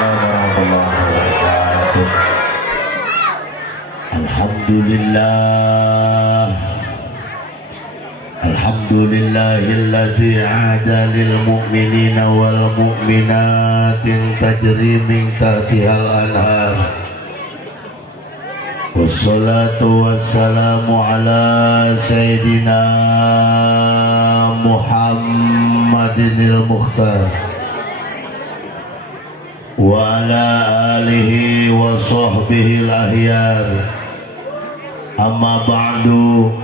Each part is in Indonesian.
warahmatullahi wabarakatuh. Alhamdulillah, alhamdulillahilladzi 'ada lil mu'minina wal mu'minatin tajri min tahtihal anhar. Wassalatu wassalamu ala sayyidina Muhammadinil Mukhtar wa ala alihi wa sahbihi al-ahyar. Amma ba'du,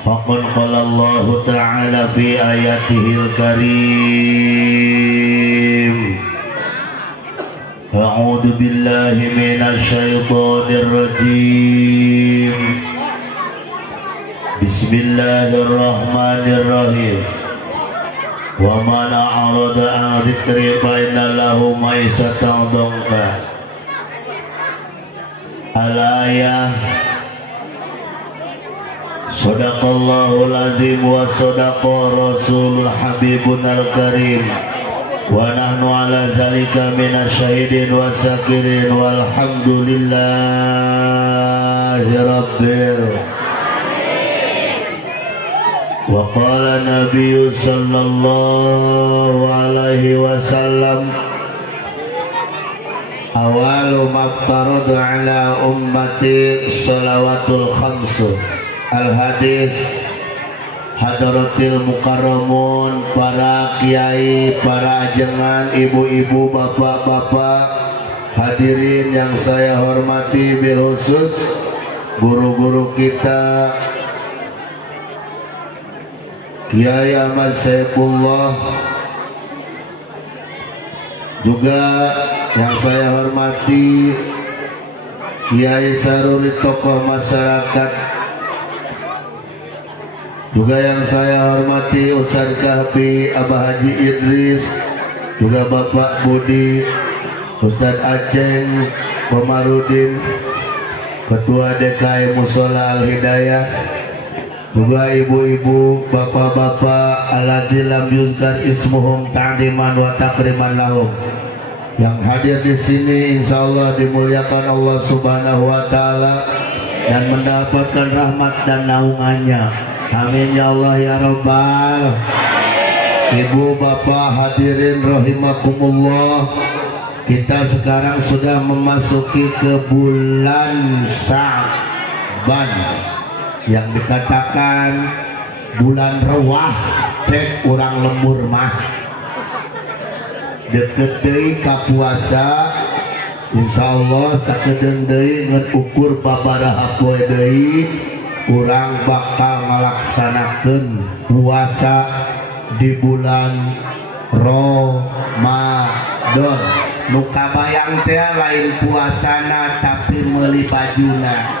faqad qala Allah ta'ala fi ayatihil karim. A'udzu billahi minasy syaithanir rajim. Bismillahirrahmanirrahim. Wa man a'rada 'an dzikri fa inna lahu ma'isatan dhanka. Al-ayah. Shadaqallahul azim wa shadaqa rasulul habibunal karim. Wa nahnu ala zalika minasyahidin wa sakirin walhamdulillahi rabbil. Wa qala nabiyyu sallallahu alaihi wasallam, awalu maftaradu ala ummati shalawatul khamsu. Al-hadis. Hadratil mukarramun, para kiai, para ajengan, ibu-ibu, bapak-bapak, hadirin yang saya hormati, bil khusus guru-guru kita, Kiai Ahmad Saifullah, juga yang saya hormati Kiai Saruri, tokoh masyarakat, juga yang saya hormati Ustaz Kahfi Abah Haji Idris, juga Bapak Budi, Ustaz Aceng Komarudin, Ketua DKI Musola Al-Hidayah, juga ibu-ibu, bapak-bapak, alladzi lam yuzkar ismuhum ta'diman wa takriman lahum, yang hadir di sini insyaallah dimuliakan Allah Subhanahu wa taala dan mendapatkan rahmat dan naungannya. Amin ya Allah ya Rabbal. Ibu bapak hadirin rahimakumullah, kita sekarang sudah memasuki ke bulan Sya'ban yang dikatakan bulan rewah, cek urang lembur mah deket deui ka puasa. Insyaallah sakedeung deui ngan ukur babaraha poe deui urang bakal melaksanakan puasa di bulan Ramadan. Nu kabayang teh lain puasana tapi meuli bajuna.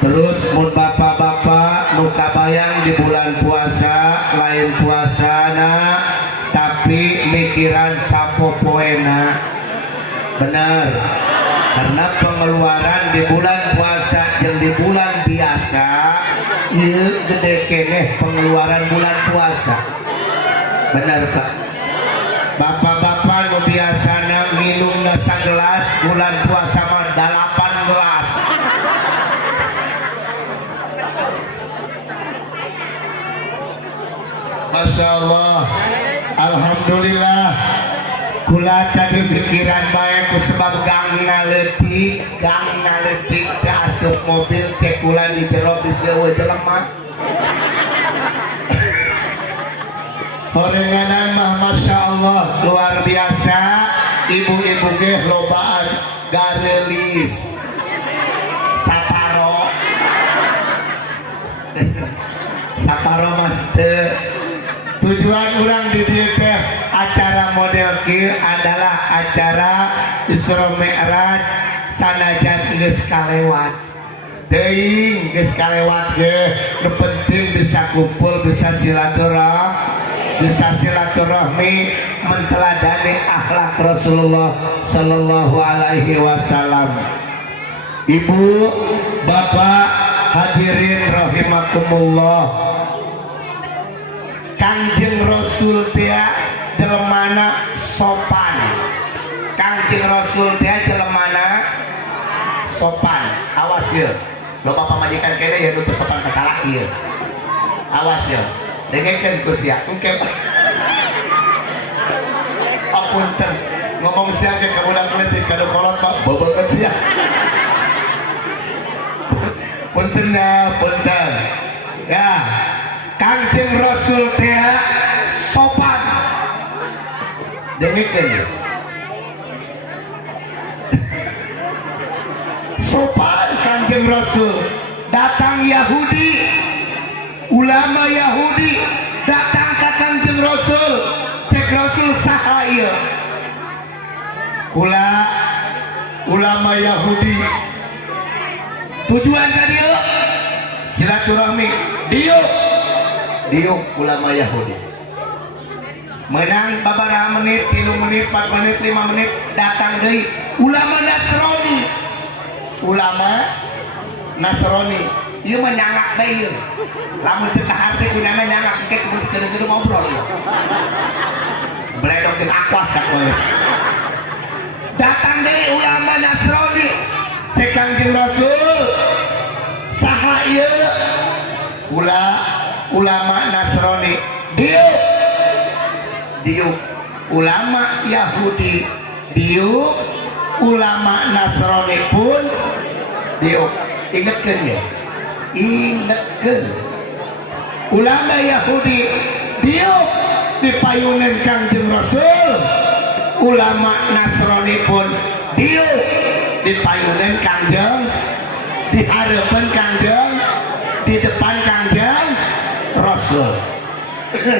Terus mun bapak-bapak nu kabayang di bulan puasa lain puasana tapi mikiran sapopoena. Bener. Karena pengeluaran di bulan puasa dan di bulan biasa ieu gede keneh pengeluaran bulan puasa. Benar Pak? Bapak-bapak nu biasana nginumna sagelas, bulan puasa mah 8 gelas. Masya Allah, alhamdulillah. Kula tadi pikiran baik sebab gangna leutik teh asup mobil teh kula di jero bisa we jelema. Horenganan mah Masya Allah luar biasa. Ibu-ibu ge lobaan garelis saparo saparo mah teu. Tujuan orang di dieu teh acara model kieu adalah acara Isra Mi'raj sanajan geus kalewat. Teuing geus kalewat ge, nu penting bisa kumpul, bisa silaturahmi, menteladani akhlak Rasulullah sallallahu alaihi wasallam. Ibu, bapak, hadirin rahimakumullah. Kanjeng Rasul teh jelemana sopan. Kangjeng Rasul teh jelemana sopan. Awas ya, lo bapak majikan kene ya nutus sopan ke salaki ya. Awas ya, dengekeun ku sia engke apunten ngomong sia ke budak leutik kadu kolot Pak bobokeun sia. Punten ya, punten. Ya, Kangjeng Rasul teh sopan. Dengekeun ya. Sopan Kangjeng Rasul. Datang Yahudi, ulama Yahudi datang ke Kangjeng Rasul. Cek Rasul saha ieu? Kula ulama Yahudi. Tujuan ka dieu silaturahmi. Dieu ulama Yahudi. Menang babaraha menit, 3 menit, 4 menit, 5 menit datang deui ulama Nasrani. Ulama Nasrani ieu mah nyangak bae ieu. Lamun teu kahar teh kunana nyangak engke kudu ngobrol ieu. Bledog teh akwah dak we. Datang deui ulama Nasrani. Cek Kangjeng Rasul saha ieu? Ulama Nasrani. Dieu ulama Yahudi. Dieu ulama Nasrani pun dieu. Ingetkeun ya. Ingetkeun. Ulama Yahudi dieu dipayuneun Kangjeng Rasul. Ulama Nasrani pun dieu dipayuneun Kangjeng, dihareupeun Kangjeng, di depan Kangjeng Rasul.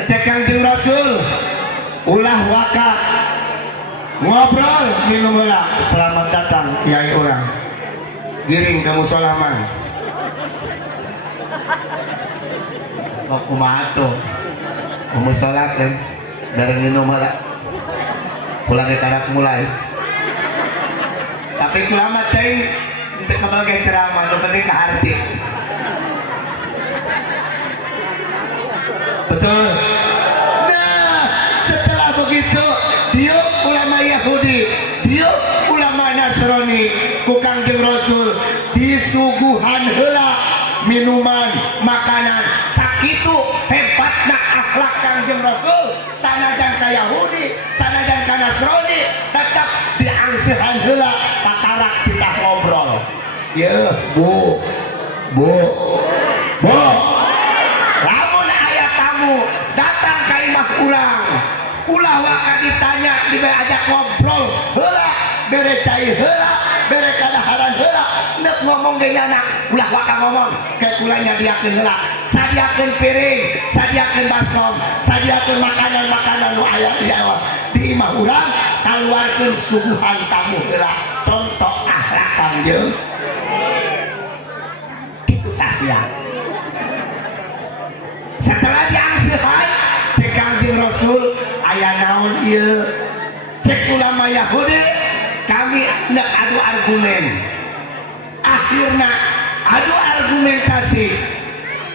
Cek Kangjeng Rasul ulah waka ngobrol minum heula. Selamat datang kiai orang. Giring kamu solaman. Kok kumaha tuh? Kamu sholakeun dari minum heula. Pulang ke tarak mulai. Tapi ulama teh untuk kebagai ceramah nu penting ka harti. Betul. Nah, setelah begitu dia ulama Yahudi, dia ulama Nasrani ku Kangjeng Rasul disuguhan heula minuman, makanan. Sakitu hebatna akhlak Kangjeng Rasul. Sanajan ka Yahudi, sanajan ka Nasrani, tetap diangsihan heula tatarak kita ngobrol. Ye, Bu. Lamun aya tamu datang ka imah urang, ulah waka ditanya, diajak ngobrol heula, bere cai heula, bere kadaharan heula, neuk ngomong ge nyana, ulah waka ngomong, kayak kula nyadiakeun heula, sadiakeun piring, sadiakeun baskom, sadiakeun makanan-makanan nu aya di imah urang, kaluarkeun suguhan tamu heula, contoh akhlak Kangjeng. Kitu tasya. Setelah diangsihan cek Kangjeng Rasul aya naon ieu? Cek ulama Yahudi kami hendak adu argumen. Akhirna adu argumentasi,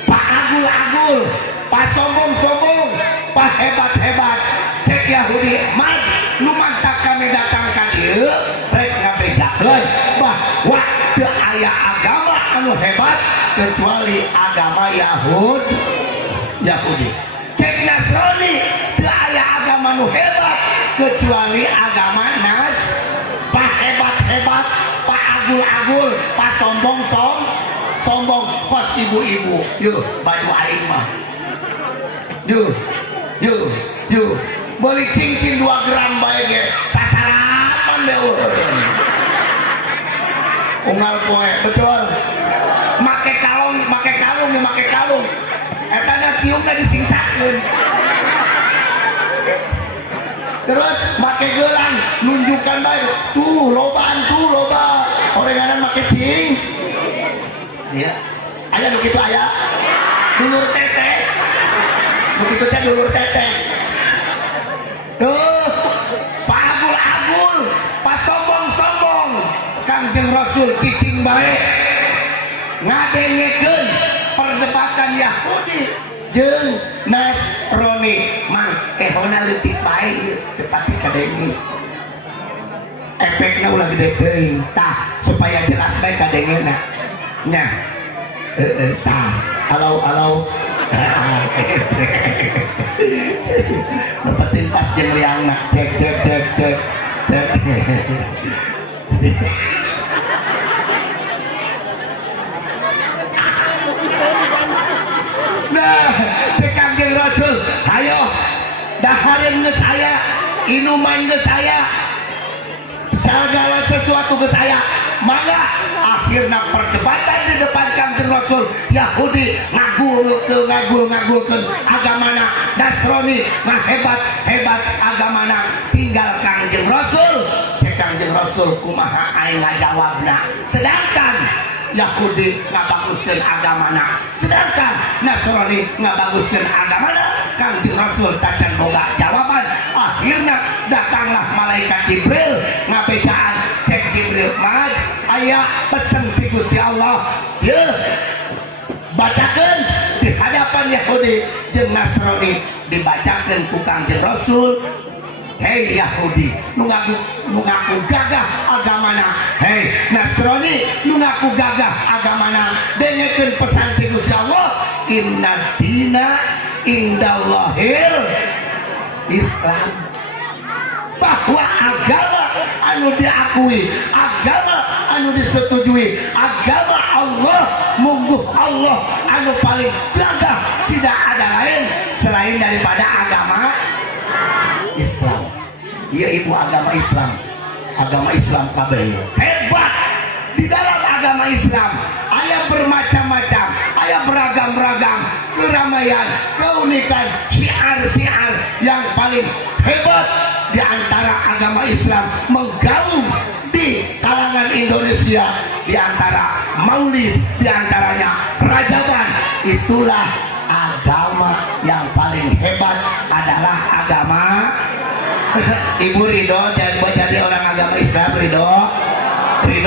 Pak agul-agul, Pak sombong-sombong, Pak hebat-hebat. Cek Yahudi, "Mad, nu mantap kami datang ka dieu rek ngabedakeun bahwa teu aya agama anu hebat kecuali agama Yahudi." Cek Nasrani, teu aya agama nu hebat kecuali agama Nas. Pak hebat-hebat, Pak agul-agul, Pak sombong, kos ibu-ibu, yuk baju aing mah, yuk, beli cincin 2 gram bae ge, sasalapan deh unggal poe, betul. Make kalung, eta na tiungna disingsakeun. Terus make gelang, nunjukkan bae, tuh loba, orenganan make ting. Iya, aya nu kitu aya. Dulur teteh. Begitu teh dulur teteh. Duh, Pak agul-agul, Pak sombong-sombong. Kangjeng Rasul cicing bae ngadengekeun perdebatan Yahudi jeung Nasrani mang ehona leutik bae tepati kadenge efekna ulah gede teuing tah supaya jelas bae kadengena nya tah alau nepetin pas jeung liangna cek nah cek Kangjeng Rasul ayo dahareun geus aya inuman geus aya segala sesuatu geus aya mangga akhirna perdebatan di depan Kangjeng Rasul Yahudi ngagul-ngagulkeun agamana Nasrani hebat agamana tinggal Kangjeng Rasul cek Kangjeng Rasul kumaha aing ngajawabna sedangkan Yahudi ngabaguskeun agamana sedangkan Nasrani ngabaguskeun agamana Kangjeng Rasul tacan boga jawaban akhirna datanglah malaikat Jibril ngabejaan cek Jibril mah aya pesen ti Gusti Allah ye bacakeun di hadapan Yahudi jeung Nasrani dibacakeun ku Kangjeng Rasul. Hei Yahudi nu ngaku gagah agamana, hei Nasrani nu ngaku gagah agamana dengekeun pesan ti Gusti Allah inna dina indallahil Islam, bahwa agama anu diakui, agama anu disetujui, agama Allah mungguh Allah anu paling gagah tidak ada lain selain daripada agama Islam. Iya ibu agama Islam kabeh hebat. Di dalam agama Islam aya bermacam-macam, aya beragam-ragam keramaian, keunikan, syiar-syiar yang paling hebat di antara agama Islam menggaung di kalangan Indonesia, di antara Maulid, di antaranya Rajaban. Itulah agama yang paling hebat adalah agama Ibu Ridho. Jadi orang agama Islam Ridho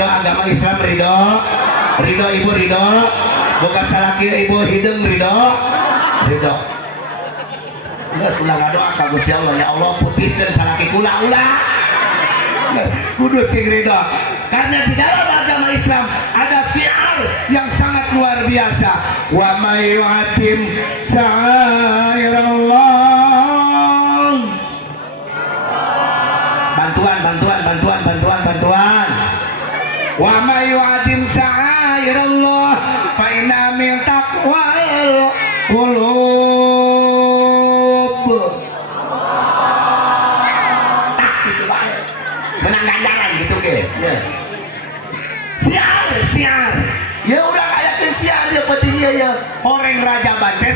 agama Islam Ridho Ibu Ridho bukan salaki Ibu hidung Ridho enggak sulah ngadoa ka Gusti Allah ya Allah putihkeun salaki kula ulah kudu sing Ridho karena di dalam agama Islam ada syiar yang sangat luar biasa wa may yu'atim sa'irallah. Bantuan wa may yu'atim sa'irallah fa inna min taqwal qulub. Tak gitu bae menang ganjaran gitu ke ya. Siar ya udah kayak siar ya penting ya orang Rajaban teh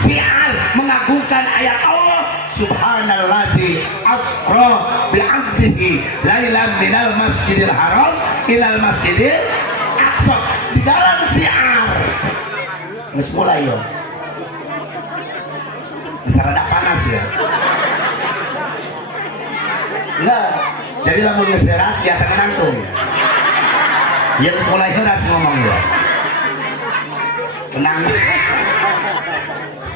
siar mengagungkan ayat Allah subhanalladzi asra bi'abdihi lailan minal masjidil haram ilal masjidil aqsa. Di dalam syiar geus mulai ya geus rada panas ya enggak jadi lamun geus beres biasa nangtung ya geus mulai beres ngomong ya tenang.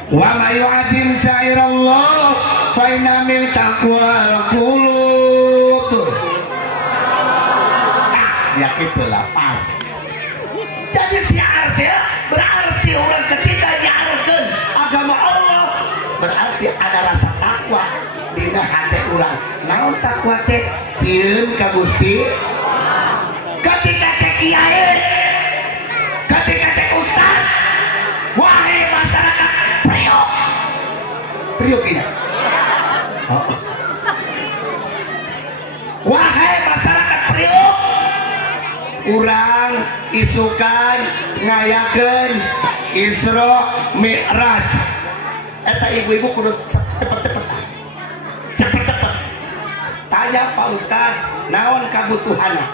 Wa may yu'adim sa'irallah fa inna min taqwal qulub. Ya gitulah pas. Jadi syiar teh berarti orang ketika nyiarkeun agama Allah berarti ada rasa takwa dina hati urang. Naon takwa teh? Sieun ka Gusti. Ketika teh kiai, ketika teh ustaz, wahai masyarakat priok ini. Wahai masyarakat priok, urang isukan ngayakeun Isra Mi'raj. Eta ibu-ibu kudu cepet-cepet. Tanya Pak Ustaz, naon kabutuhanna?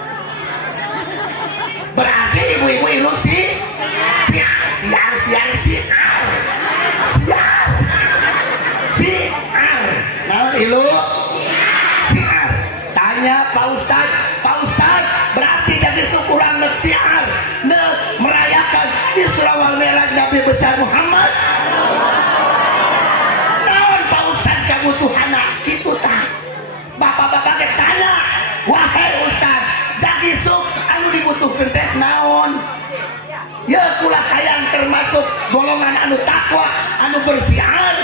Berarti ibu-ibu ilusi siar. Naon ilu? Siar. Tanya Pak Ustaz, berarti jadi syukuran nek siar, nek merayakan Isra wal Mi'raj Nabi besar Muhammad. bersihan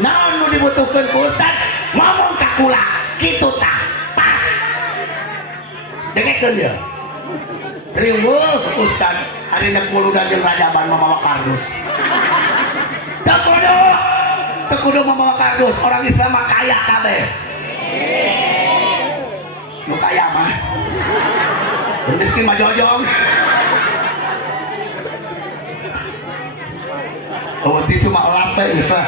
naon nu dibutuhkeun ku ustad ngomong ka kula kitu tah pas dengekeun dia riweuh ustad ari nepuludan jeung rajaban mamawa kardus teu kudu mamawa kardus orang Islam mah kaya kabeh nu kaya mah miskin mah jojong oh tisu mah elap teh geus lah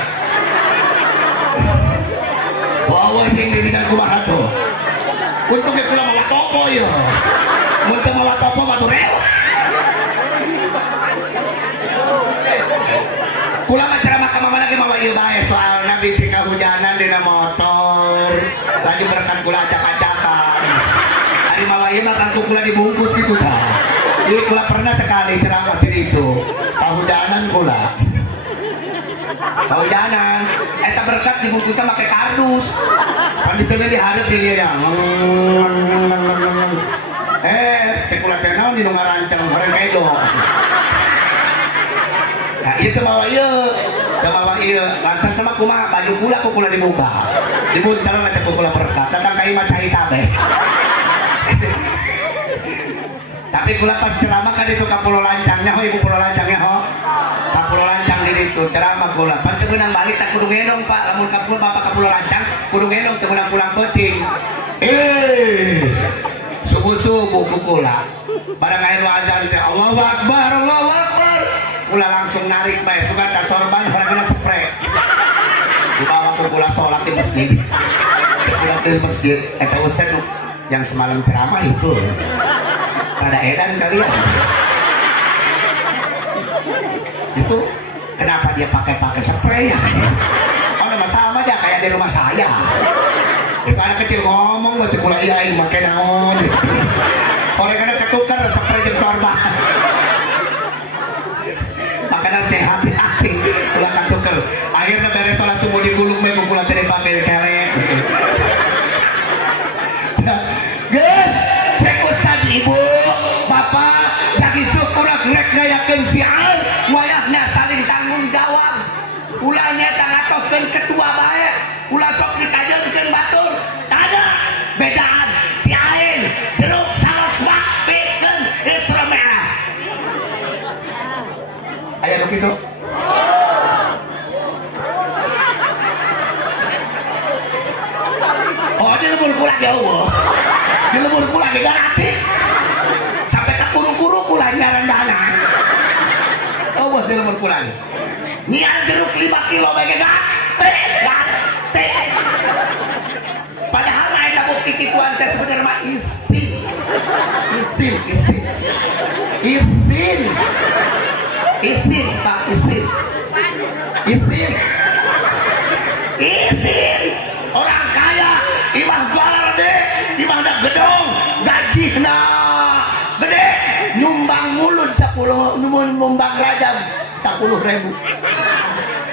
bawa jeung diridan kumaha tuh untung ge kula mawa topo ieu mun teu mawa topo batu rew kula mah ceramah ka mamana ge mawa ieu bae soalna bisi kahujanan dina motor lagi berekan kula acak-acakan ari mawa ieu mah kangku kula dibungkus gitu dah ieu kula pernah sekali ceramah di itu kahujanan kula kahujanan eta berkat dibungkusnya pakai kardus panditnya diharap di dia kekulat yang naon di nunga rancang goreng kedo nah itu bawa iya lantas sama kumaha baju kula ku kula dibuka dibuntal aja ku kula berkat datang ka imah cai kabeh tapi kula pas ceramah kan itu ka Pulau Lancangnya ibu Pulau Lancangnya ka Pulau Lancang di itu ceramah kula pan teu meunang balik tak kudu ngendong Pak lamun ka Bapak ka Pulau Lancang kudu ngendong teu meunang pulang penting subuh-subuh ku kula barang aya azan teh Allahu Akbar kula langsung narik bae sugata sorban haragana spray dibawa ku kula salat di masjid kula di masjid eta ustaz yang semalam ceramah itu pada edan kalian itu kenapa dia pakai spray ya ada masalah aja kayak di rumah saya itu anak kecil ngomong berarti pula iya yang pakai naon orang kadang ketukar spray jeung sorban makanan sehat hati pula ketukar akhirnya beres sholat subuh digulung memang pula tadi pakai kelek guys cek ustad ibu bapak lagi syukur rek ngayakeun sial wayahna saling tanggung jawab ulah nyata ngatoskeun ketua bae ulah sok dikajeunkeun batur tada bedaan ti aing jeruk salos bak pikeun isra merah aya nu kitu oh di lembur kula ge eueuh di lembur kula ge garati sampai ke kuru-kuru kula nyaran dana eueuh di lembur kula nyiar jeruk 5 kilo bege gate padahal mah eta bukti kituan teh sebenarnya mah isin Pak isin orang kaya imah jualan gede imah ada gedong gajihna gede nyumbang mulut 10 nyumbang rajab 10.000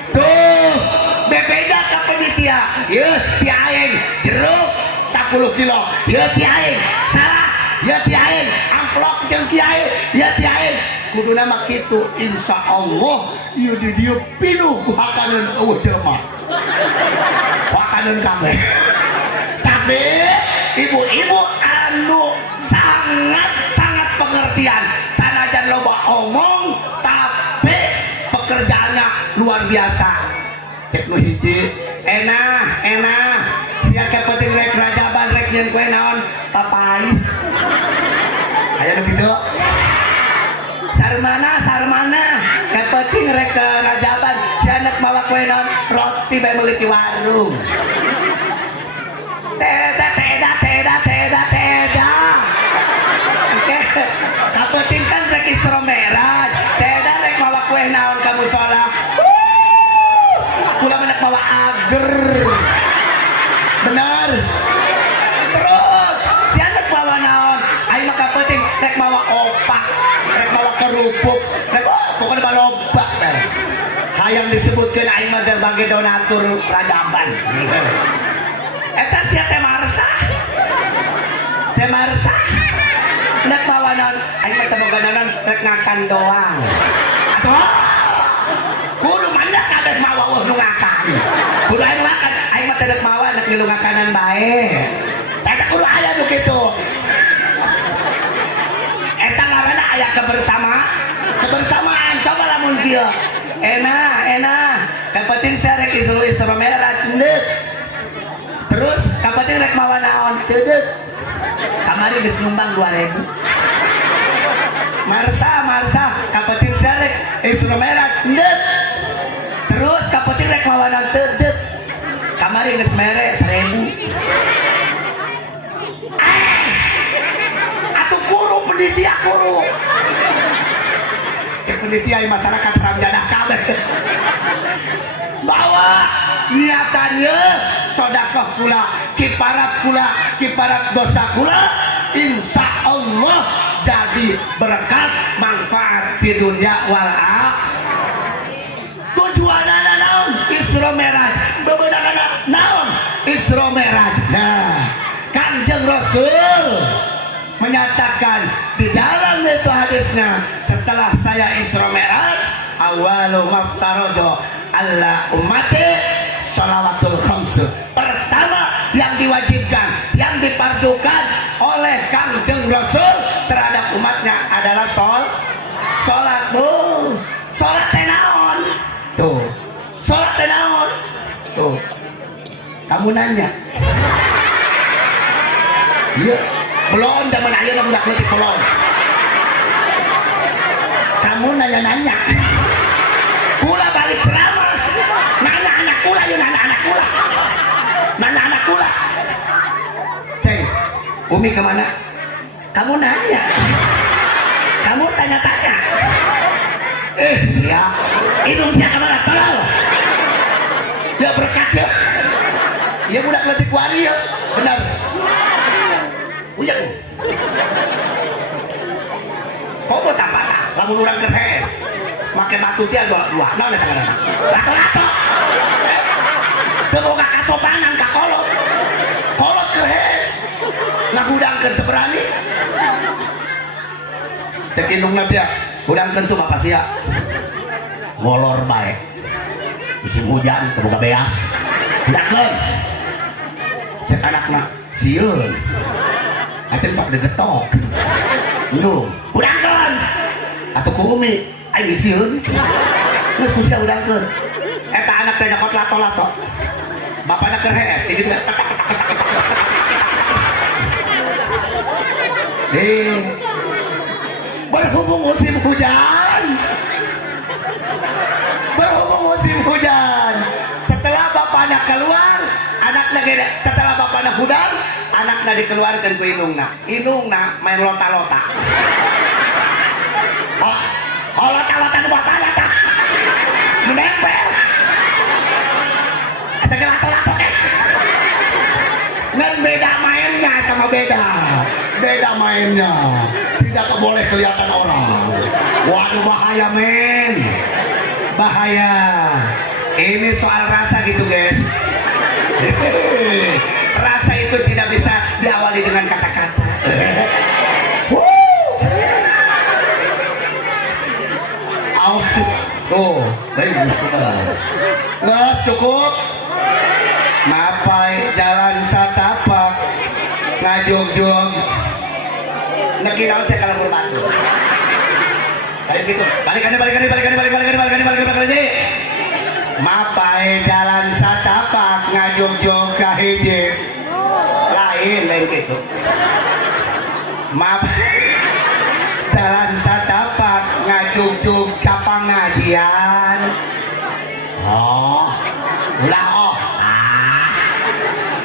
tuh bebeda ke penitia ya ti aing jeruk 10 kilo ya ti aing salah ya ti aing amplop jeung kiai ya ti aing kudu nama kitu insyaallah ieu di dieu pinuh ku hakaneun eueuh jelema hakaneun kabeh tapi ibu-ibu anu sangat pengertian sanajan loba omong tapi pekerjaannya luar biasa cek nu hiji enak sia kepenting rek rajaban rek nyeun kue naon papais aya nu kitu sarmana kepenting rek rajaban si anak mawa kue naon roti bae meuli ti warung teda oke kepenting kan rek Isra Mi'raj teda rek mawa kue naon kamu sholat kula menek mawa ager benar terus si anak mawa naon aing mah kapenting rek mawa opak rek mawa kerupuk rek pokoknya baloba hayang disebutkeun aing mah berbagai donatur rajaban eta sia teh marsa rek mawa naon aing mah teu boga naon rek ngakan doang atuh kudu manjak kabeh mawa ngelunga kanan bae. Eta kudu aya nu kitu. Eta ngaranna aya kebersamaan coba lamun kieu. Enak. Kapeting sarek Isra Mi'raj teudeut. Terus kapeting rek mawa naon teudeut. Kamari geus nyumbang 2000. Marsa kapeting sarek Isra Mi'raj teudeut. Terus kapeting rek mawa naon teudeut. Kamari geus mere 1000. Atuh guru pendidia guru. Penelitian masyarakat ramjadah kabeh bahwa niatannya sedekah kula kiparat dosa kula insya Allah jadi berkat manfaat di dunia wal akhirah. Tujuanana naon Isra Mi'raj bebeudakna naon Isra Mi'raj. Nah Kanjeng Rasul menyatakan di dalam itu hadisnya, setelah saya Isra Mi'raj awalu maftarodo alla ummati shalawatul khams. Pertama yang diwajibkan, yang dipardukan oleh Kanjeng Rasul terhadap umatnya adalah sholat. Sholat teh naon? Tuh. Sholat teh naon? Tuh. Kamu nanya. Iya. Belum zaman ayeuna budak leutik belum. Kamu nanya-nanya. Kula balik ceramah. Nanya anak kula yeuh nanya anak kula. Nanya anak kula. Ceng, Umi kemana? Kamu nanya. Kamu tanya-tanya. Sia. Hidung sia kemana? Tolol. Ya berkat ya. Ya budak leutik wari ya. Benar. Uyang. Kok mau tapata? Lamun urang kerhes. Make batu teh dua. Naon eta ngaranna? Lato-lato. Teu boga kasopanan ka kolot. Kolot kerhes. Ngagudangkeun teu berani. Cek indungna teh, hudangkeun tuh Bapak sia. Ngolor bae. Musim hujan teu boga beas. Hudangkeun. Cek anakna sieun. Aten sok digetok. Nuh, udangkeun. Atuh ku Umi, aing sieun. Geus ku sia udangkeun. Eta anak teh nyokot lato-lato. Bapana keur hees, dikitu tek. Berhubung musim hujan. Setelah bapana keluar, anakna ge setelah bapana hudang, anakna dikeluarkan ke indungna main lota-lota. Oh lota-lota nu bapana tah menempel. Eta ge lato-lato teh. Ngan beda mainnya sama beda mainnya. Tidak boleh kelihatan orang. Waduh bahaya men. Bahaya. Ini soal rasa gitu guys. Rasa itu tidak bisa diawali dengan kata-kata. Tuh, nggak cukup. Ngapai jalan satapak ngajog-jog. Nekiraun saya kalau berbatu. Kayak gitu. Balikannya. Mapai jalan satapak ngajog-jog ka hiji. Lain gitu. Mapai jalan satapak ngajog-jog ka pengajian.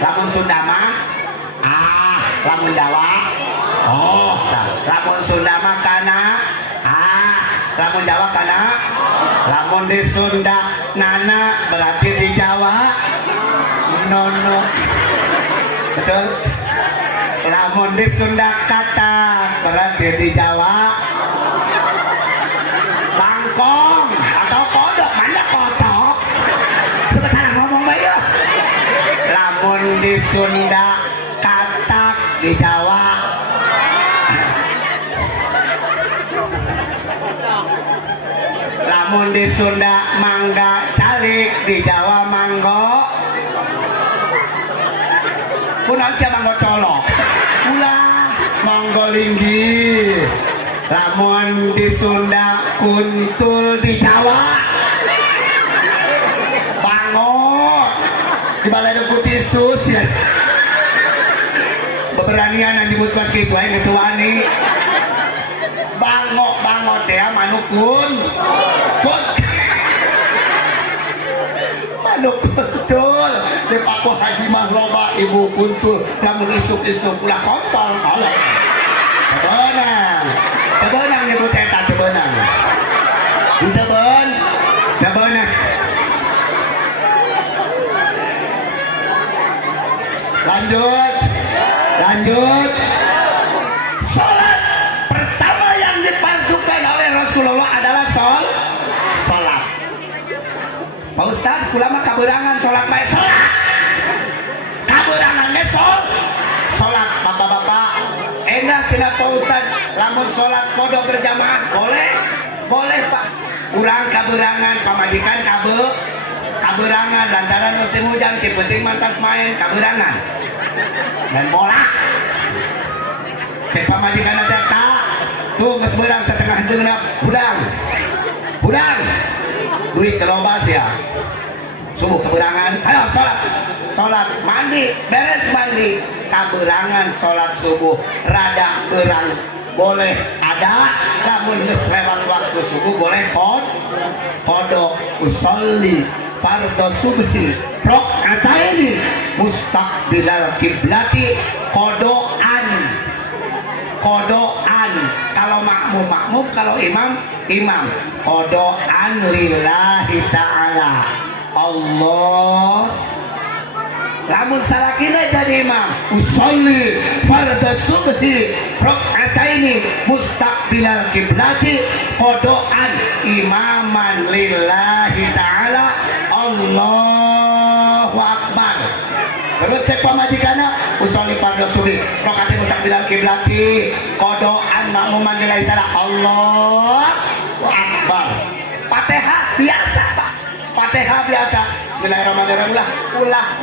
Lamun Sunda mah lamun Jawa. Lamun Sunda mah kana lamun Jawa kana. Lamun di Sunda nana berarti di Jawa nono. Betul? Lamun di Sunda kata berarti di Jawa bangkong atau kodok. Mana kodok? Coba salah ngomong bae ya. Lamun di Sunda katak di Jawa lamun di Sunda mangga calik di Jawa manggo. nasi manggo colok ulah manggo linggi lamun di Sunda kuntul di Jawa bango di balai putih sus ya beberanian yang nyebut pas gitu aja gitu wani bango teh manukun kun manuk kuntul di Paku Haji mah loba ibu kuntul lamun isuk-isuk ulah kontol kalau tebenang nyebut eta tebenang tebenang lanjut sholat pertama yang dipandukan oleh Rasulullah adalah sholat Pak Ustadz ulama kaberangan sholat baik sholat kaberangannya sholat bapak-bapak enak tidak Pak Ustadz lamun sholat kodo berjamaah boleh Pak kurang kaberangan pamajikan kaberangan lantaran musim hujan penting mantas main kaberangan dan bola cek pamajikan ada tak tuh keseberang setengah genap hudang duit kelobas ya subuh keberangan ayo sholat mandi beres mandi kaberangan sholat subuh rada berang boleh ada namun lewat waktu subuh boleh kodok usolli fardhu subhi rakaataini mustaqbilal kiblati kodoan kalau makmum kalau imam kodoan lillahi ta'ala Allah lamun salakina jadi imam usolli fardhu subhi rakaataini mustaqbilal kiblati kodoan imaman lillahi ta'ala Allahu Akbar terus cek pamajikana usolli fardhu subhi rakaataini mustaqbilal kiblati kodoan makmuman lillahi ta'ala Allahu Akbar Fatihah biasa Pak Fatihah biasa Bismillahirrahmanirrahim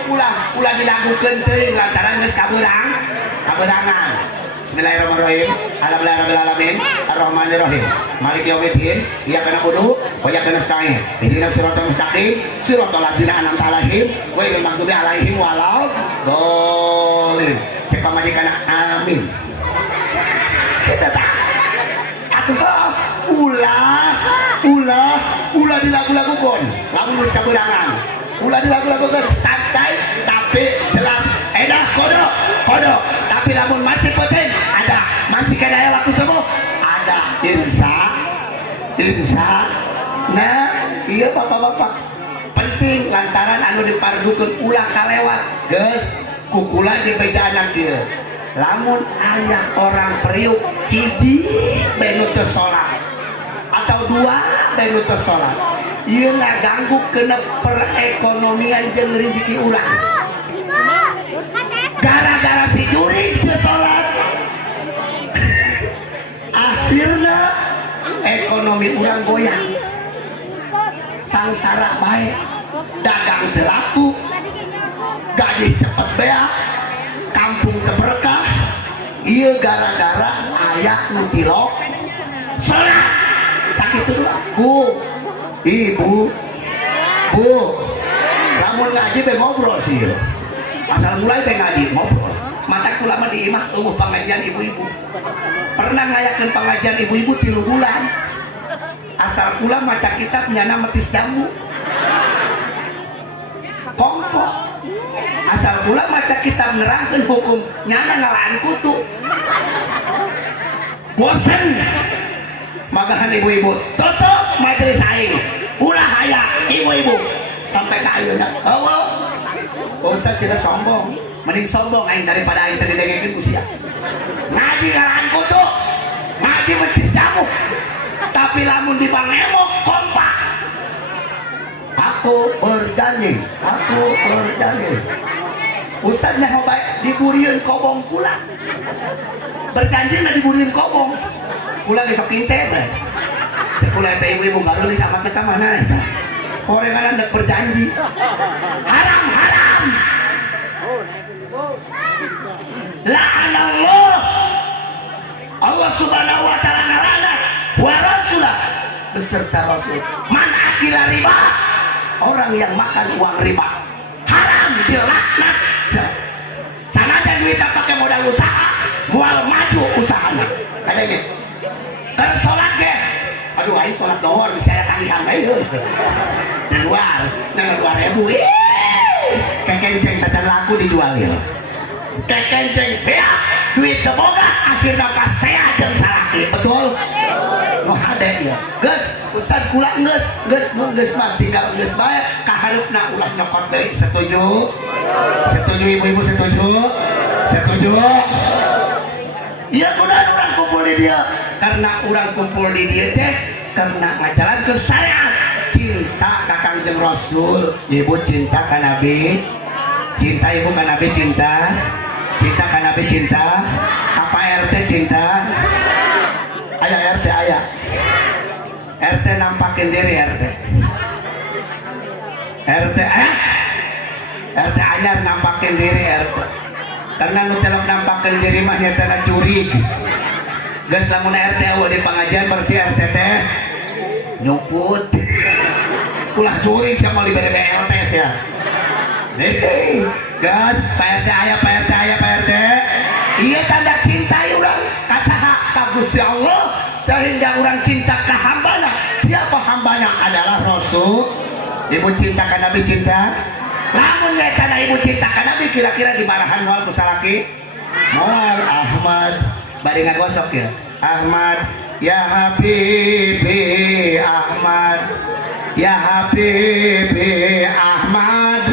ulah dilakukan teuing lantaran geus kaberangan Bismillahirrahmanirrahim Alhamdulillahirabbil alamin arrahmanirrahim maliki yaumiddin iyyaka na'budu wa iyyaka nasta'in ihdinas siratal mustaqim siratal ladzina an'amta 'alaihim ghairil maghdubi 'alaihim waladdallin cek pamajikan amin kita tak atuh ulah dilagu-lagukan lamun geus kaberangan ulah dilagu-lagukan santai tapi jelas edah kodok tapi lamun masih penting ada masih kadaya waktu semua ada insya nah iya bapak-bapak penting lantaran anu dipardukeun ulah kalewat geus kukula di bejaan dia lamun ayah orang periuk hiji benu teu salat atau dua benu teu salat ieu ngaganggu kena perekonomian jeung rezeki urang gara-gara si juri teu salat akhirna ekonomi urang goyang sangsara bae dagang teu laku gaji cepet bea kampung teu berkah ieu gara-gara aya nu tilok salat sakitu dulu ibu lamun ngaji be ngobrol sih asal mulai be ngaji ngobrol mata ulama di imah pengajian ibu-ibu pernah ngayakeun pengajian ibu-ibu 3 bulan asal kula maca kitab nyana metis jambu kongkok asal kula maca kitab nerangkeun hukum nyana ngalaan kutu bosen magahan ibu-ibu tutup majelis aing ulah aya ibu-ibu sampai ke ayeuna eueuh Ustaz tidak sombong mending sombong aing daripada aing tadi dengekeun ku sia ngaji ngalaan kutu ngaji metis jamu tapi lamun dipangemok kompak aku berjanji Ustaz nyaho bae diburieun kobong kula berjanji na diburieun kobong kula geus sok pinte bae kula teh ibu-ibu gareuli sama kita mana eta orengan dek berjanji haram Allah subhanahu wa ta'ala ngalana wa rasulah beserta rasul man akila riba orang yang makan uang riba haram dilaknat sanajan duitnya pakai modal usaha mual maju usahanya kadangnya karena sholat ke aduh ayo sholat dohor bisa ya tagihan ayo di luar dengan 2.000 kekenceng tacan laku dijual ya kekenceng ya duit keboga akhirnya pas saya jeng salaki betul no ada ya guys Ustaz kula geus mah tinggal geus bae kaharupna ulah nyokot deui setuju ibu-ibu setuju iya kunaon urang kumpul di dia karena urang kumpul di dia teh karena ngajalan ke syariat cinta ka Kangjeng Rasul ibu cinta ka Nabi cinta ibu ka Nabi cinta ka Nabi cinta apa RT cinta aya RT aya RT nampakin diri RT anyar nampakin diri RT karena nu telok nampakin diri mah nyata curi geus lamun RT eueuh di pengajian berarti RT teh nyuput ulah curi siapa li BLT ya gas Pak RT aya Pak RT iya tanda cinta urang kasaha ka Gusti Allah sehingga orang cinta ke hambana siapa hambana adalah Rasul ibu cinta ke Nabi cinta lamun ya karena ibu cinta ke Nabi kira-kira di marahan moal kusalaki moal Ahmad bari ngagosok ya Ahmad ya Habibi Ahmad ya Habibi Ahmad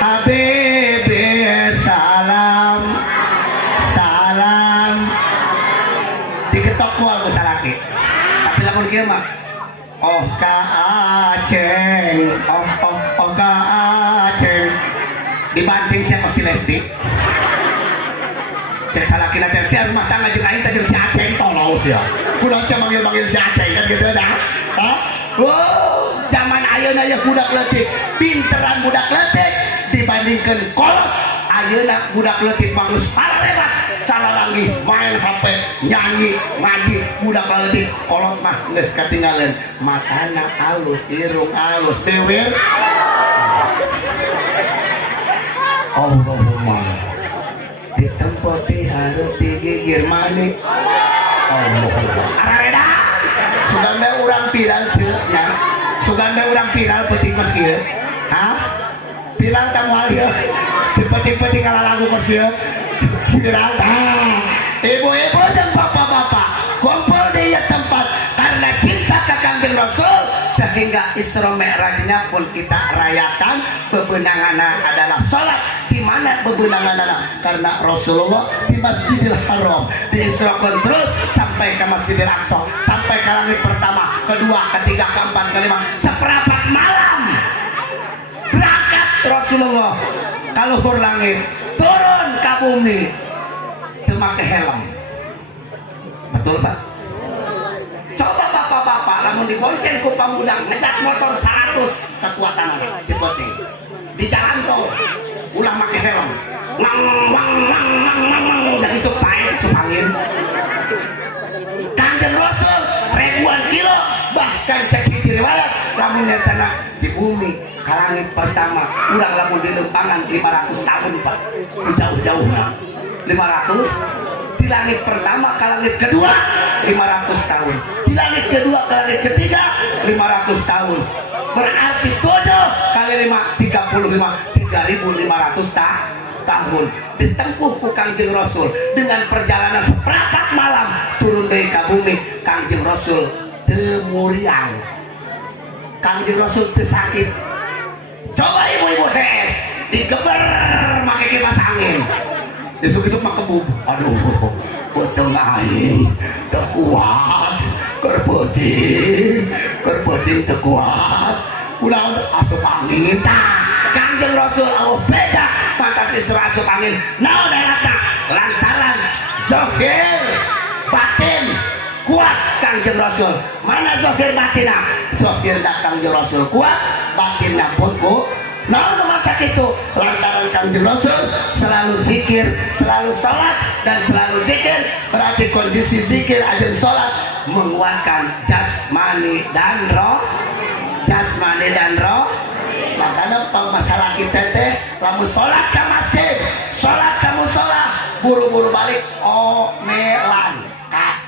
Habibi salam diketok moal kusalaki tapi lamun kieu mah oh ka Aceng oh ka Aceng dibanting siapa si Lesti cek salaki na teh sia rumah tangga jeung aing teh jeung si Aceng tolol sia kunaon sia manggil si Aceng kan gitu dah hah wow zaman ayeuna ya budak leutik pinteran budak leutik dibandingkeun kolot ayeuna budak leutik bagus pararebat cara lagi main HP nyanyi ngaji budak leutik kolot mah geus katinggalan matana alus irung alus bewer Allahumma di tempat hareup digigir manik Allahumma arareda suganda urang viral ceuk nya suganda urang viral peuting mah kieu hah viral ta moal ieu peuting-peuting ngalagu kos kieu viral ibu-ibu dan bapak-bapak kumpul di tempat karena cinta ke Kangjeng Rasul sehingga Isra Mi'rajnya pun kita rayakan bebenanganna adalah sholat di mana bebenanganna karena Rasulullah di Masjidil Haram di Isra terus sampai ke Masjidil Aqsa sampai ke langit pertama kedua ketiga keempat kelima seperempat malam berangkat Rasulullah kalau langit turun ke bumi memakai helm betul Pak coba bapak-bapak lamun dibonceng ku pamudang ngejak motor 100 kekuatan dibonceng di jalan tol ulah make helm mang dari supangin Kangjeng Rasul ribuan kilo bahkan cek hiji riwayat lamun nyatana di bumi kalangit pertama ulang lamun di lempangan 500 tahun Pak jauh-jauhna 500 di langit pertama ke langit kedua 500 tahun di langit kedua ke langit ketiga 500 tahun berarti 7 kali 5 35 3.500 tahun ditempuh ku Kangjeng Rasul dengan perjalanan seperempat malam turun dari ke bumi Kangjeng Rasul temuriang Kangjeng Rasul sakit coba ibu-ibu hes digeber make kipas angin disuk-isuk mah kebub aduh beteng aing teu kuat kerpeting teu kuat udah asup angin tah Kangjeng Rasul Allah beda pantas Isra asup angin naon daerahna lantaran zahir batin kuat Kangjeng Rasul mana zahir batinna zahirna Kangjeng Rasul kuat batinna pun Nah, mata itu lantaran Kanjeng Rasul selalu zikir, selalu sholat dan selalu zikir. Berarti kondisi zikir ajeng sholat menguatkan jasmani dan roh. Jasmani dan roh. Makanya masalah kita teh lamun sholat ke masjid, sholat kamu sholat, buru-buru balik omelan kak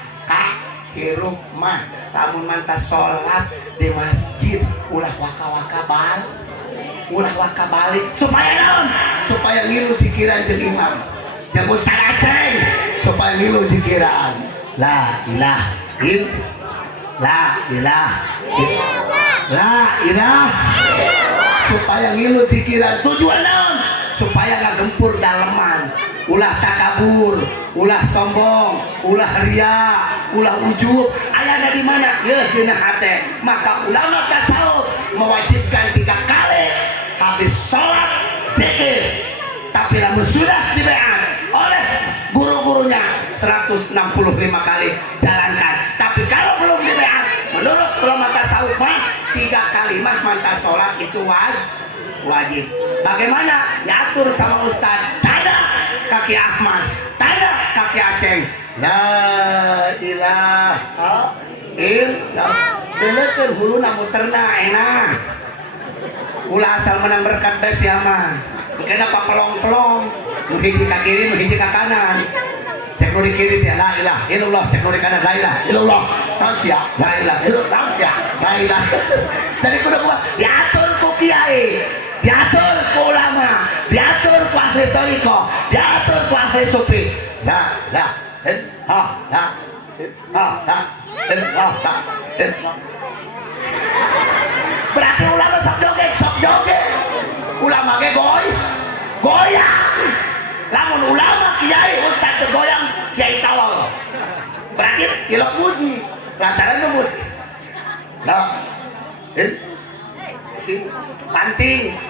hirup mah. Lamun mantas sholat di masjid ulah waka-waka balik supaya naon? Supaya ngilu zikiran jeung imam jeung Ustaz Aceng, supaya ngilu zikiran la ilaha supaya ngilu zikiran. Tujuan naon? Supaya nggak gempur daleman, ulah takabur, ulah sombong, ulah ria, ulah ujub. Ayana di mana? Ya dina hate. Maka ulama tasawuf mewajibkan 3 kali habis sholat zikir. Tapi lamun sudah dibean oleh guru-gurunya 165 kali jalankan. Tapi kalau belum dibean, menurut ulama tasawuf mah 3 kali mah mantas sholat itu wajib. Bagaimana? Nyatur sama Ustaz. Tanda kaki Ahmad, tanda kaki Aceng. La ilaha illallah. Delekeun huluna muterna enak. Ulah asal menang berkat bes ya mah. Kena pelong-pelong. Nu hiji ka kiri, nu hiji ka kanan. Cek nu di kiri teh la ilaha illallah, cek nu di kanan la ilaha illallah. Naon sia? La ilaha illallah. Naon sia? La ilaha. Jadi kudu kumaha? Diatur ku kiai, diatur ku ulama, diatur ku ahli thariqah, diatur ku ahli sufi. La berarti ulama sok joget ulama ge goyang. Lamun ulama kiai ustaz teu goyang, kiai tawal berarti ilok muji lantaran ngemut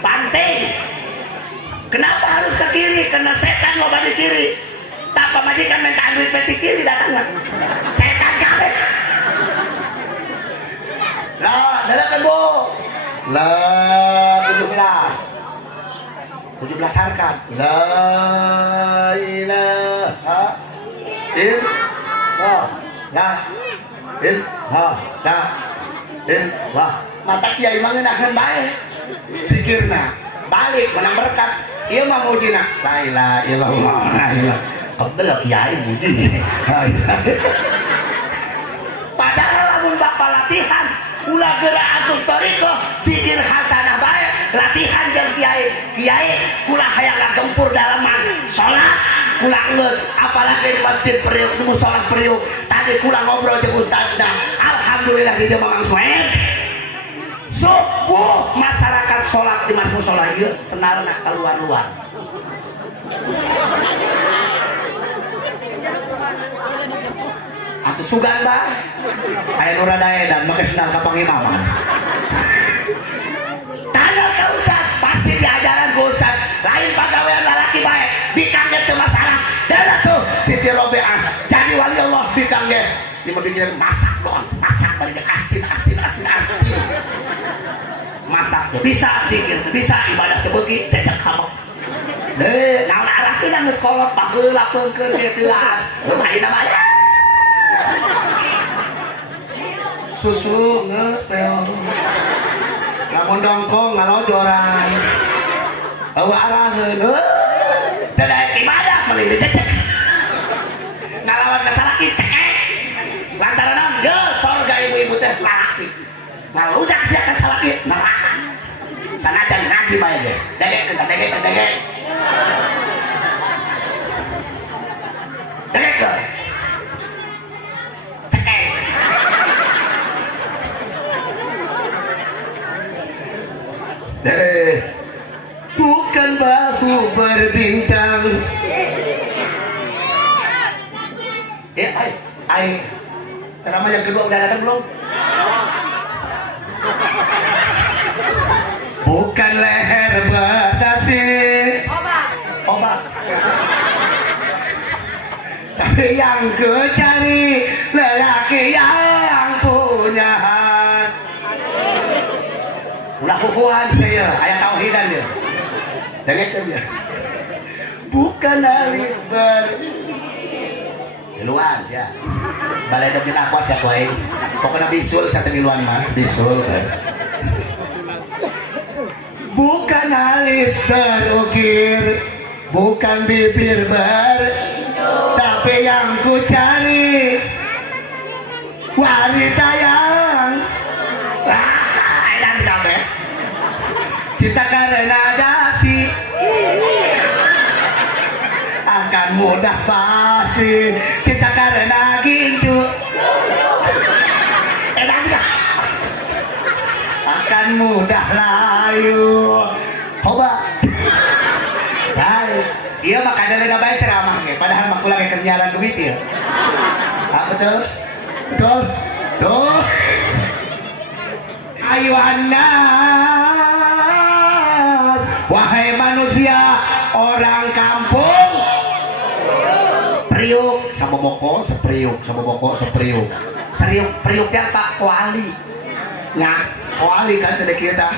panting. Kenapa harus ke kiri? Karena setan loba di kiri. Tanpa majikan minta duit di kiri datang setan kabeh. Lah, dadakan Bu. La 17 harkat. La ilaha illallah. Mata kiai mah ngeunaheun bae. Zikirna balik menang berkat. Ieu mah mujina la ilaha illallah. La ilaha. Abdul kiai muji. Padahal lamun bapak latihan ulah geura asup thariqah zikir hasanah bae, latihan jeung kiai ulah hayang ngagempur dalaman salat ulah geus, apalagi di masjid periuk nu salat periuk. Tadi kula ngobrol jeung ustazna, alhamdulillah di dieu mamang soeb subuh masyarakat salat di mushola ieu senarna keluar-luar. Atuh sugan bah aya nu rada edan make senal ka pangimaman. Tanya ka ustaz, pasti diajaran ku ustaz, lain pagawean lalaki bae dikangge teu masalah. Dana tuh Siti Robiah jadi wali Allah dikangge di bikin masak doang, masak bari asin. Masak tuh bisa zikir, bisa ibadah teu beuki jajak habok. Deh, naon arahkeun geus kolot pageula peungkeun kieu teas. Lumayan mah susu nges peong lamun dongkong ngalojoran bawa araheun tidak ibadah mending dicecek ngalawan kasalaki cekek lantaran naon geus sorga ibu-ibu teh lalaki ngalujak sia kasalaki neraka sanajan ngaji bae ge degek bukan bahu berbintang. Ceramah yang kedua udah datang belum? Bukan leher batasi obat. Tapi yang ku cari lelaki yang punya hati. Ulah kukuhan saya, ayat tauhid. dan dia. Dengekeun dia. Bukan alis tiluan ya. Balai jeung aku sia poe. Pokona bisul sa tiluan mah, bisul. Bukan alis terukir, bukan bibir tapi yang ku cari wanita yang edan kabeh. Cinta karena dasi akan mudah pasti, cinta karena ginju edan akan mudah layu. Coba iya mah kadang-kadang baik ceramah ge, padahal mah kula ge kenyaran duit ya. Betul? Betul? Tuh. Ayo anas, wahai manusia, orang kampung. Priuk, saboboko, sepriuk, saboboko, sepriuk. Priuk teh apa? Koali. Nya, koali kan sedekit tah.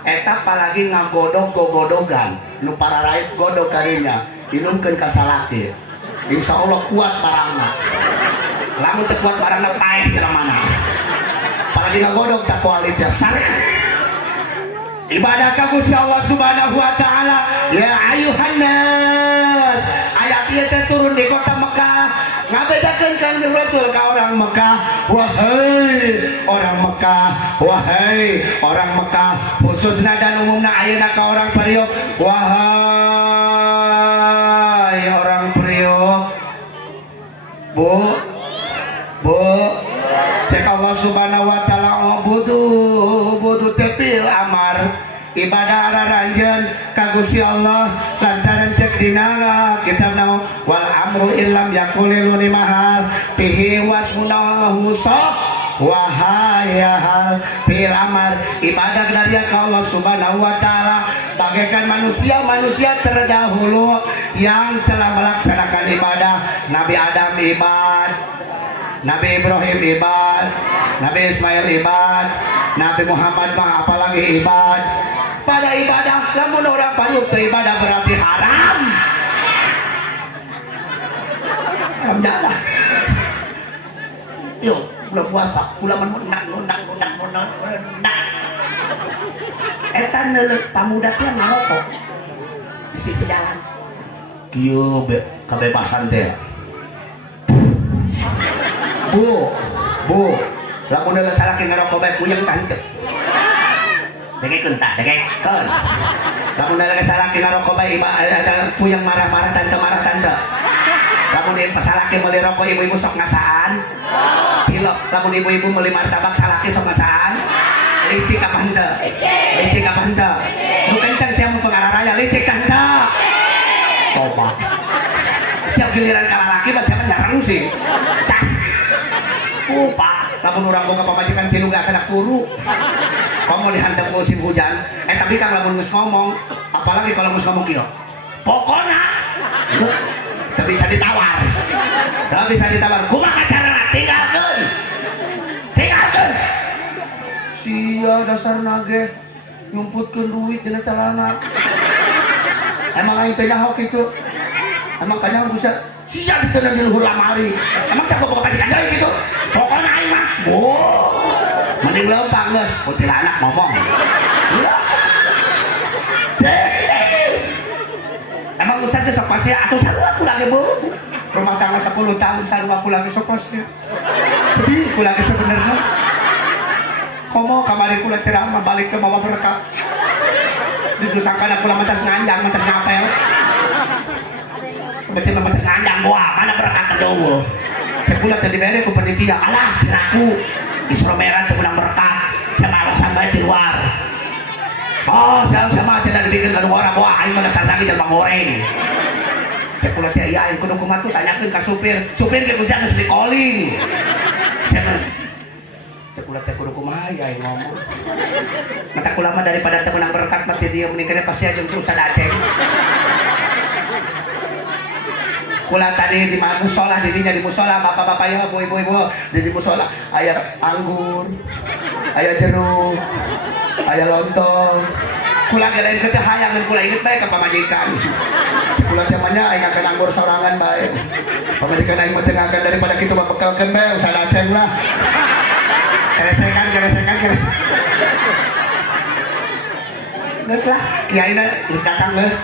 Eta apalagi ngagodog gogodogan nu para raib godog karinya dinumkeun ka salaki insyaallah kuat barangna lamun teu kuat barangna paeh jelemana apalagi ngagodog tak kualitas sare ibadah ka Gusti Allah Subhanahu wa taala. Ya ayuhan nas, ayat ieu teh turun di kota Mekah ngabedakeun Kangjeng Rasul ka orang Mekah. Wahai orang Mekah, wahai orang Mekah, khususna dan umumna ayeuna ka orang Priok. Wahai orang Priok, Bu cek Allah Subhanahu wa taala budu tepil amar ibadah araranjeun ka Gusti Allah lantaran cek dina kitabna wal amru illam yaqulil mahal fihi wasmunahu wahayahal fil amar ibadah dari Allah Subhanahu wa taala bagaikan manusia terdahulu yang telah melaksanakan ibadah. Nabi Adam ibad, Nabi Ibrahim ibad, Nabi Ismail ibad, Nabi Muhammad mah apalagi ibad. Pada ibadah lamun orang payuk teu ibadah berarti haram. Haram jalan. Yo, bulan puasa, bulan menundak. Eta neuleuh pamuda teh ngarokok di sisi jalan. Kieu kebebasan teh. Bu, lamun ada salaki ngarokok bae puyeng tante. Dengekeun tah, dengekeun. Lamun ada salaki ngarokok bae ada puyeng marah-marah tante. Lamun ieu pasalaki meuli rokok ibu-ibu sok ngasaan. Pilok, lamun ibu-ibu meuli martabak salaki sok ngasaan. Licik apa henteu? Licik apa henteu? Nu kenceng sia mun pengararaya licik henteu. Coba. Siap giliran ka lalaki mah siapa nyareng sih. Tas. Pak, lamun urang boga pamajikan tilu gak kana kuru. Kamu dihantam musim hujan. Tapi Kang lamun geus ngomong, apalagi kalau geus ngomong kieu. Pokona teu bisa ditawar. Kumaha carana? Tinggalkeun. Sia dasar nage nyumputkeun duit dina calana. Emang aing teh nyaho kitu. Emang kanyaho bisa sia diteunang di luhur lamari. Emang siapa boga majikan deui kitu? Pokona aing mah. Mending leumpang geus kuntilanak ngomong. Emang usah teh sok pasti atuh sarua aku lagi Bu. Rumah tangga 10 tahun sarua aku lagi sok pasti. Sedih aku lagi sebenarnya. Komo kamari kula ceramah balik ke bawah berkat. Didusangkan aku lama mantas nganjang, mantas ngapel. Baca mantas nganjang gua, mana berkat kejauh. Saya pula tadi bere ku panitia, alah kiraku Isra Merah teu menang berkat. Saya alasan bae di luar. Oh, sama tidak dibikin ke orang, wah aing mah dasar lagi jelema goreng. Saya pula teh iya aing kudu kumaha tuh tanyakeun ka supir. Supir ge kusia geus di calling. Saya kula teh kudu kumaha ya ngomong. Mata kula mah daripada teu menang berkat mah dia menikahnya pasti aja susah daceng. Kula tadi di musola didinya di musola bapak-bapak ya ibu-ibu di musola aya anggur, aya jeruk, aya lontong, Kula galain ke teh hayangan kula inget bae ka pamajikan. Kula teh mah nya aing akan anggur sorangan bae. Pamajikan aing mah teh akan daripada kitu babekelkeun bae usah dateng lah. Keresekan. Geus lah, kiaina geus datang geus.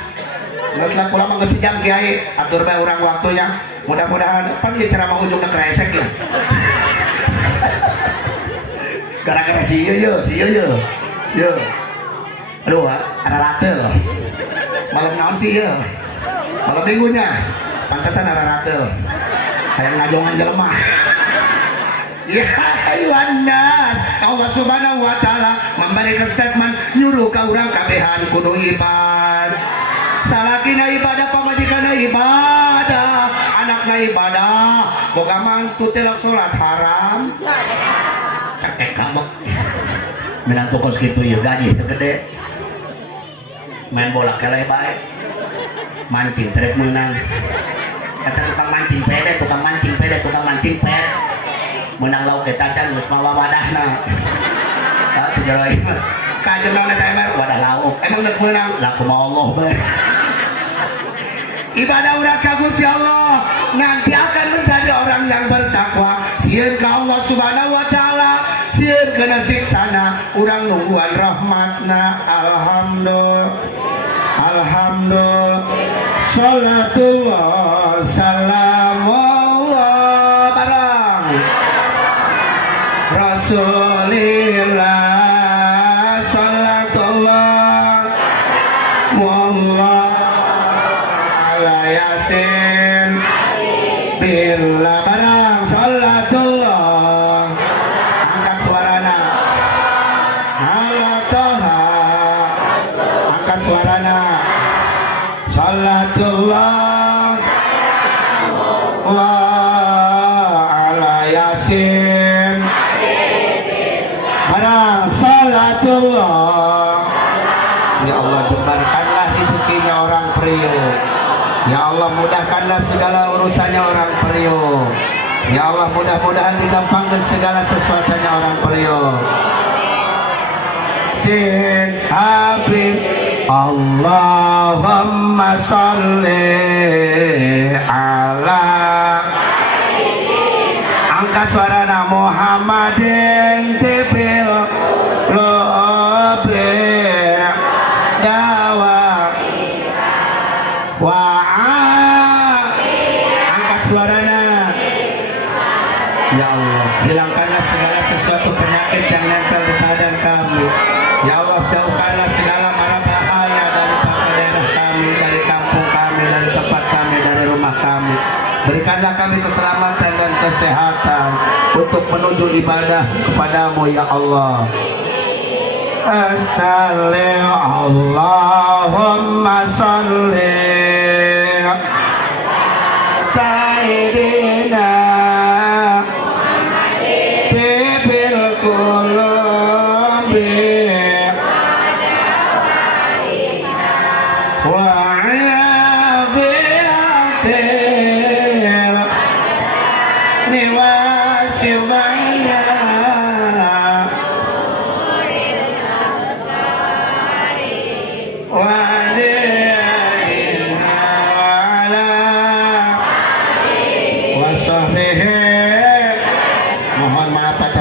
Geus lah kula mah geus sejam kiai, atur bae urang waktunya. Mudah-mudahan pan ieu ceramah ujungna kresek ya. Gara-gara si ieu. Aduh, ada ratel. Malam naon sih ya? Malam minggunya. Pantesan ada ratel. Kayak ngajongan jelema. Ya, ayuanna. Allah Subhanahu wa taala memberikan statement nyuruh ka urang kabehan kudu ibadah. Salakina ibadah, pamajikana ibadah, anakna ibadah. Boga mantu teh salat haram. Cekek kabek. Menantu kos kitu ieu gaji teu gede. Main bola keleh bae, mancing terek menang. Kata tukang mancing pede, menang lauk kita can geus mawa wadahna. Tah teu jaroi mah. Kajenna teh mah wadah lauk. Emang neuk menang? Lah kumaha Allah bae. Ibadah urang ka Gusti Allah nanti akan menjadi orang yang bertakwa. Sieun ka Allah Subhanahu wa taala, sieun kana siksana, urang nungguan rahmatna. Alhamdulillah, salatullah, salamullah barang Rasulillah, salatullah, wallah ala yasin billah barang salatullah. Angkat suarana ala toha, angkat suarana salatullah ala yasin barang salatullah. Ya Allah, jembarkanlah rezekinya orang Priok. Ya Allah, mudahkanlah segala urusannya orang Priok. Ya Allah, mudah-mudahan digampangkan segala sesuatunya orang Priok. Sin Habib Allahumma sholli ala angkat suarana Muhammadin tibil lobe dawa angkat suarana. Ya Allah, hilangkanlah segala sesuatu penyakit yang nempel di badan kami. Ya Allah, jauhkanlah segala mara bahaya daripada daerah kami, dari kampung kami, dari tempat kami, dari rumah kami. Berikanlah kami keselamatan dan kesehatan untuk menuju ibadah kepadamu ya Allah. Allahumma sholli sayyidina tibil qulubi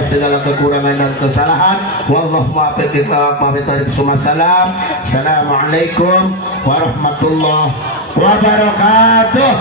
segala kekurangan dan kesalahan. Wallahu muwaffiq ila aqwamit thoriq. Assalamualaikum warahmatullahi wabarakatuh.